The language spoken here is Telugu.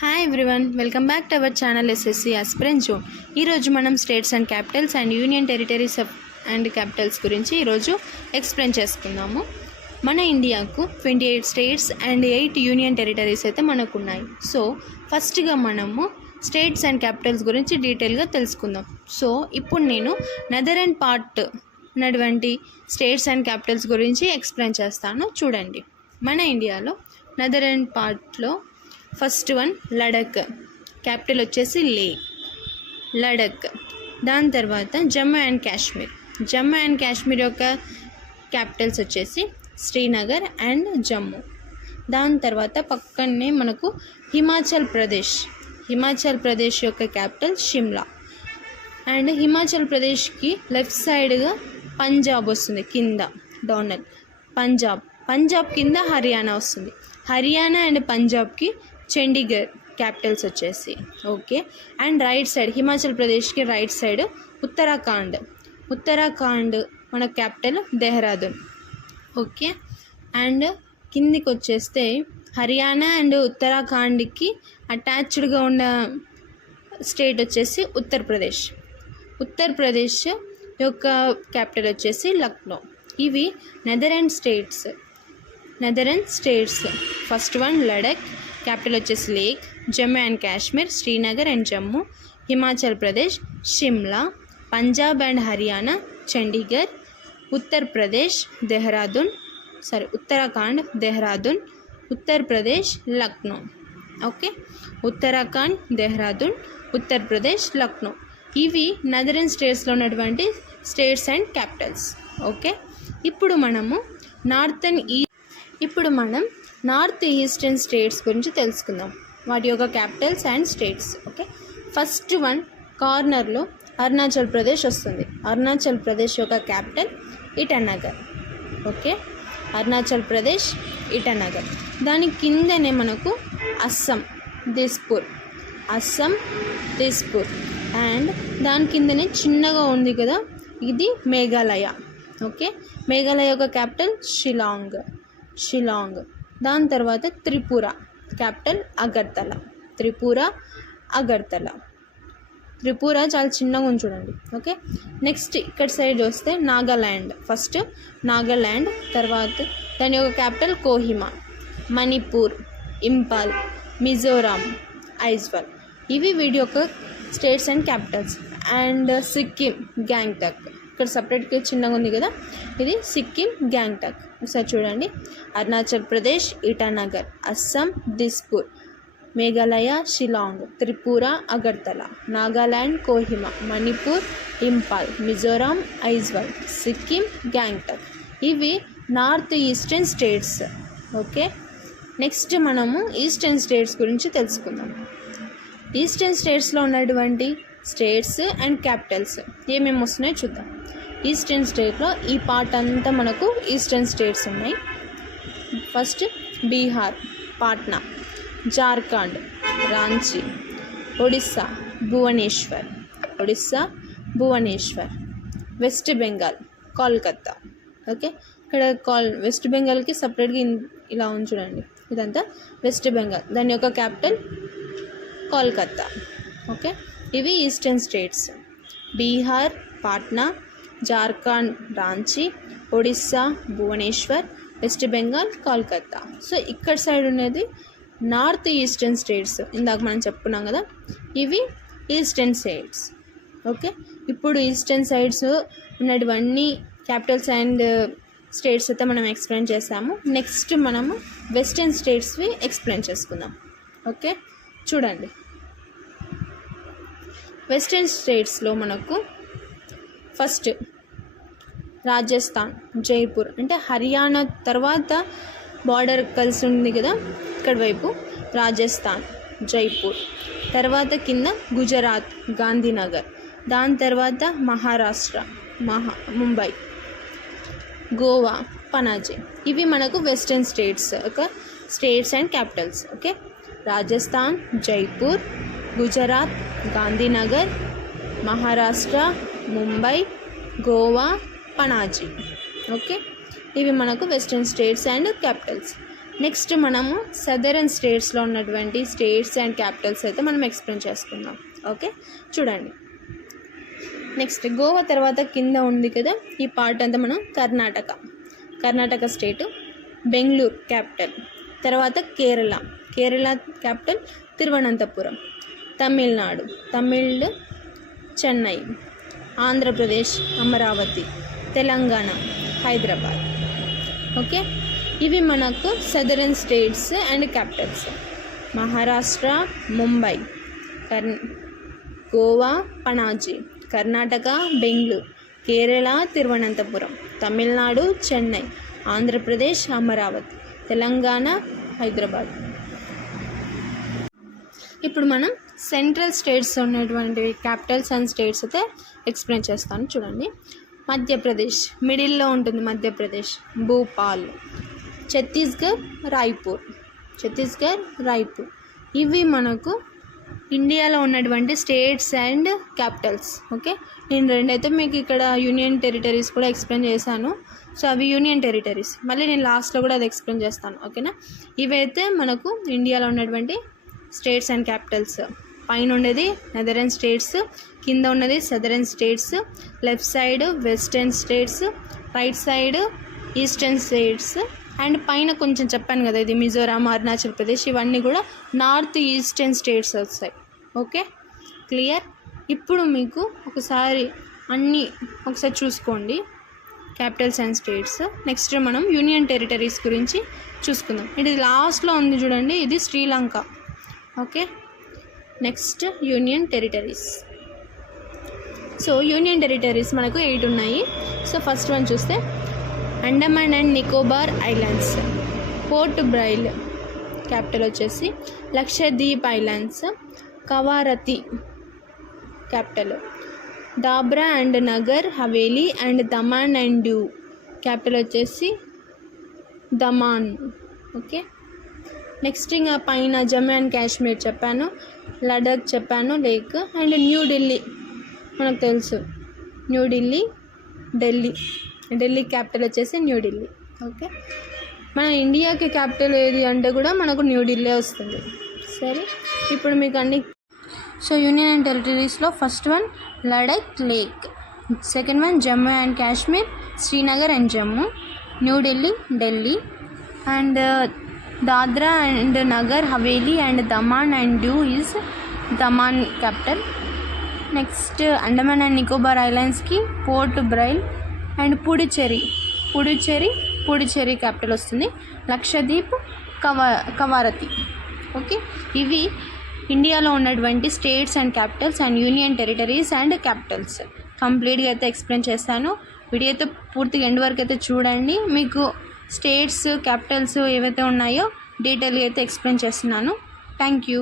Hi everyone, welcome back to our channel SSC aspirant zone. ఈరోజు మనం states and capitals and union territories and Capitals గురించి ఈరోజు ఎక్స్ప్లెయిన్ చేసుకుందాము. మన ఇండియాకు 28 స్టేట్స్ అండ్ 8 యూనియన్ టెరిటరీస్ అయితే మనకు ఉన్నాయి. సో ఫస్ట్గా మనము స్టేట్స్ అండ్ క్యాపిటల్స్ గురించి డీటెయిల్గా తెలుసుకుందాం. సో ఇప్పుడు నేను నెదరన్ పార్ట్ ఉన్నటువంటి స్టేట్స్ అండ్ క్యాపిటల్స్ గురించి ఎక్స్ప్లెయిన్ చేస్తాను. చూడండి, మన ఇండియాలో నెదరన్ పార్ట్లో ఫస్ట్ వన్ లడక్, క్యాపిటల్ వచ్చేసి లే, లడక్. దాని తర్వాత జమ్మూ అండ్ కాశ్మీర్, జమ్మూ అండ్ కాశ్మీర్ యొక్క క్యాపిటల్స్ వచ్చేసి శ్రీనగర్ అండ్ జమ్మూ. దాని తర్వాత పక్కనే మనకు హిమాచల్ ప్రదేశ్, హిమాచల్ ప్రదేశ్ యొక్క క్యాపిటల్ షిమ్లా. అండ్ హిమాచల్ ప్రదేశ్కి లెఫ్ట్ సైడ్గా పంజాబ్ వస్తుంది, కింద డౌనల్ పంజాబ్, పంజాబ్ కింద హర్యానా వస్తుంది. హర్యానా అండ్ పంజాబ్కి చండీగఢ్ క్యాపిటల్స్ వచ్చేసి okay. And right side Himachal ప్రదేశ్కి రైట్ సైడ్ ఉత్తరాఖండ్, ఉత్తరాఖండ్ మన క్యాపిటల్ దెహ్రాదూన్ ఓకే. అండ్ కిందికి వచ్చేస్తే హర్యానా అండ్ ఉత్తరాఖండ్కి అటాచ్డ్గా ఉన్న స్టేట్ వచ్చేసి ఉత్తరప్రదేశ్, ఉత్తరప్రదేశ్ యొక్క క్యాపిటల్ వచ్చేసి లక్నో. ఇవి northern states, northern states. First one Ladakh, capital వచ్చేసి Leh, Jammu and Kashmir Srinagar and Jammu, Himachal Pradesh Shimla, Punjab and Haryana Chandigarh, Uttar Pradesh Dehradun, Uttarakhand Dehradun, Uttar Pradesh Lucknow okay. Uttarakhand Dehradun, Uttar Pradesh Lucknow. ఇవి నెదరన్ స్టేట్స్లో ఉన్నటువంటి స్టేట్స్ అండ్ క్యాపిటల్స్ ఓకే. ఇప్పుడు మనం నార్త్ ఈస్టర్న్ స్టేట్స్ గురించి తెలుసుకుందాం, వాటి యొక్క Capitals and states okay. First one కార్నర్లో అరుణాచల్ ప్రదేశ్ వస్తుంది. అరుణాచల్ ప్రదేశ్ యొక్క క్యాపిటల్ ఇటానగర్ ఓకే. అరుణాచల్ ప్రదేశ్ ఇటానగర్. దాని కిందనే మనకు అస్సాం దిస్పూర్, అస్సాం దిస్పూర్. అండ్ దాని కిందనే చిన్నగా ఉంది కదా, ఇది మేఘాలయ ఓకే. మేఘాలయ యొక్క క్యాపిటల్ షిలాంగ్, షిలాంగ్. దాని తర్వాత త్రిపుర, క్యాపిటల్ అగర్తల, త్రిపుర అగర్తల. త్రిపుర చాలా చిన్నగా ఉంది చూడండి ఓకే. నెక్స్ట్ ఇక్కడ సైడ్ వస్తే నాగాల్యాండ్, ఫస్ట్ నాగాల్యాండ్, తర్వాత దాని యొక్క క్యాపిటల్ కోహిమా, మణిపూర్ ఇంపాల్, మిజోరాం ఐజ్వాల్. ఇవి వీటి యొక్క states and capitals. And Sikkim Gangtok, ఇక్కడ సపరేట్గా చిన్నగా ఉంది కదా, ఇది సిక్కిం గ్యాంగ్టక్. ఒకసారి చూడండి, అరుణాచల్ ప్రదేశ్ ఇటానగర్, అస్సాం దిస్పూర్, మేఘాలయ షిలాంగ్, త్రిపుర అగర్తల, నాగాల్యాండ్ కోహిమా, మణిపూర్ ఇంపాల్, మిజోరాం ఐజ్వాల్, సిక్కిం గ్యాంగ్టక్. ఇవి north eastern states okay. Next మనము ఈస్టర్న్ స్టేట్స్ గురించి తెలుసుకుందాం. ఈస్టర్న్ స్టేట్స్లో ఉన్నటువంటి స్టేట్స్ అండ్ క్యాపిటల్స్ ఏమేమి వస్తున్నాయో చూద్దాం. ఈస్టర్న్ స్టేట్లో ఈ పార్ట్ అంతా మనకు ఈస్టర్న్ స్టేట్స్ ఉన్నాయి. First Bihar Patna, Jharkhand Ranchi, Odisha Bhubaneswar, Odisha Bhubaneswar, west Bengal Kolkata okay. ఇక్కడ వెస్ట్ బెంగాల్కి సపరేట్గా ఇలా ఉంది చూడండి, ఇదంతా వెస్ట్ బెంగాల్, దాని యొక్క క్యాపిటల్ కోల్కత్తా ఓకే. ఇవి eastern states, Bihar Patna, Jharkhand Ranchi, Odisha Bhubaneswar, west Bengal Kolkata. So ఇక్కడ సైడ్ ఉన్నది నార్త్ ఈస్టర్న్ స్టేట్స్, ఇందాక మనం చెప్పుకున్నాం కదా, ఇవి ఈస్టర్న్ స్టేట్స్ ఓకే. ఇప్పుడు ఈస్టర్న్ సైడ్స్ ఉన్నటువన్నీ క్యాపిటల్స్ అండ్ స్టేట్స్ అయితే మనం ఎక్స్ప్లెయిన్ చేసాము. నెక్స్ట్ మనము వెస్టర్న్ స్టేట్స్వి ఎక్స్ప్లెయిన్ చేసుకుందాం ఓకే. చూడండి, వెస్టర్న్ స్టేట్స్లో మనకు ఫస్ట్ రాజస్థాన్ జైపూర్, అంటే హర్యానా తర్వాత బార్డర్ కలిసి ఉంది కదా ఇక్కడ వైపు, రాజస్థాన్ జైపూర్. తర్వాత కింద గుజరాత్ గాంధీనగర్, దాని తర్వాత మహారాష్ట్ర ముంబై, గోవా పనాజీ. ఇవి మనకు వెస్టర్న్ స్టేట్స్ ఒక states and Capitals okay. Rajasthan Jaipur, Gujarat Gandhinagar, Maharashtra Mumbai, Goa Panaji okay. ఇవి మనకు western states and Capitals. Next మనము సదరన్ స్టేట్స్లో ఉన్నటువంటి స్టేట్స్ అండ్ క్యాపిటల్స్ అయితే మనం ఎక్స్ప్లెయిన్ చేసుకుందాం. ఓకే, చూడండి. నెక్స్ట్ గోవా తర్వాత కింద ఉంది కదా ఈ పార్ట్ అంతా మనం కర్ణాటక స్టేటు, బెంగళూరు క్యాపిటల్. తర్వాత కేరళ క్యాపిటల్ తిరువనంతపురం. తమిళ్ చెన్నై. ఆంధ్రప్రదేశ్ అమరావతి. తెలంగాణ హైదరాబాద్. ఓకే, ఇవి మనకు southern states and Capitals. Maharashtra Mumbai. Goa Panaji. Karnataka Bengaluru. Kerala Thiruvananthapuram. Tamil Nadu Chennai. Andhra Pradesh Amaravati. Telangana Hyderabad. ఇప్పుడు మనం సెంట్రల్ స్టేట్స్ ఉన్నటువంటి క్యాపిటల్స్ అండ్ స్టేట్స్ అయితే ఎక్స్ప్లెయిన్ చేస్తాను. చూడండి. మధ్యప్రదేశ్ మిడిల్లో ఉంటుంది. మధ్యప్రదేశ్ భోపాల్. ఛత్తీస్గఢ్ రాయ్పూర్. ఇవి మనకు ఇండియాలో ఉన్నటువంటి స్టేట్స్ అండ్ క్యాపిటల్స్. ఓకే, నేను రెండైతే మీకు ఇక్కడ యూనియన్ టెరిటరీస్ కూడా ఎక్స్ప్లెయిన్ చేశాను. సో అవి యూనియన్ టెరిటరీస్. మళ్ళీ నేను లాస్ట్లో కూడా అది ఎక్స్ప్లెయిన్ చేస్తాను. ఓకేనా, ఇవైతే మనకు ఇండియాలో ఉన్నటువంటి స్టేట్స్ అండ్ క్యాపిటల్స్. పైన ఉండేది నెదరన్ స్టేట్స్, కింద ఉన్నది southern states, left side western states, right side eastern states, and పైన కొంచెం చెప్పాను కదా ఇది మిజోరాం, అరుణాచల్ ప్రదేశ్, ఇవన్నీ కూడా నార్త్ ఈస్టర్న్ స్టేట్స్ వస్తాయి. Okay, clear. ఇప్పుడు మీకు ఒకసారి చూసుకోండి క్యాపిటల్స్ అండ్ స్టేట్స్. నెక్స్ట్ మనం యూనియన్ టెరిటరీస్ గురించి చూసుకుందాం. ఇది లాస్ట్లో ఉంది చూడండి, ఇది Sri Lanka. Okay, next union territories. So union territories మనకు 8 ఉన్నాయి. సో ఫస్ట్ వన్ చూస్తే Andaman and Nicobar islands. Port Blair capital వచ్చేసి. Lakshadweep islands. Kavaratti capital. Dadra and Nagar Haveli and Daman and Diu capital వచ్చేసి దమాన్. ఓకే, నెక్స్ట్ ఇంకా పైన జమ్మూ అండ్ కాశ్మీర్ చెప్పాను, లడాక్ చెప్పాను, లేక్. అండ్ న్యూఢిల్లీ మనకు తెలుసు, ఢిల్లీ క్యాపిటల్ వచ్చేసి న్యూఢిల్లీ. ఓకే, మన ఇండియాకి క్యాపిటల్ ఏది అంటే కూడా మనకు న్యూఢిల్లీ వస్తుంది. సరే, ఇప్పుడు మీకు అన్ని. సో యూనియన్ అండ్ టెరిటరీస్లో first one Ladakh Leh, second one Jammu and Kashmir, Srinagar and Jammu, Delhi, and Dadra and Nagar Haveli and Daman and Diu is Daman capital. Next Andaman and Nicobar ఐలాండ్స్కి Port Blair and Puducherry capital వస్తుంది. లక్షద్వీప్ కవారతి. ఓకే, ఇవి ఇండియాలో ఉన్నటువంటి states and capitals and union territories and capitals కంప్లీట్గా అయితే ఎక్స్ప్లెయిన్ చేస్తాను. వీడియో అయితే పూర్తిగా ఎండ్ వరకు అయితే చూడండి. మీకు స్టేట్స్ క్యాపిటల్స్ ఏవైతే ఉన్నాయో డీటెయిల్గా అయితే ఎక్స్ప్లెయిన్ చేస్తున్నాను. Thank you.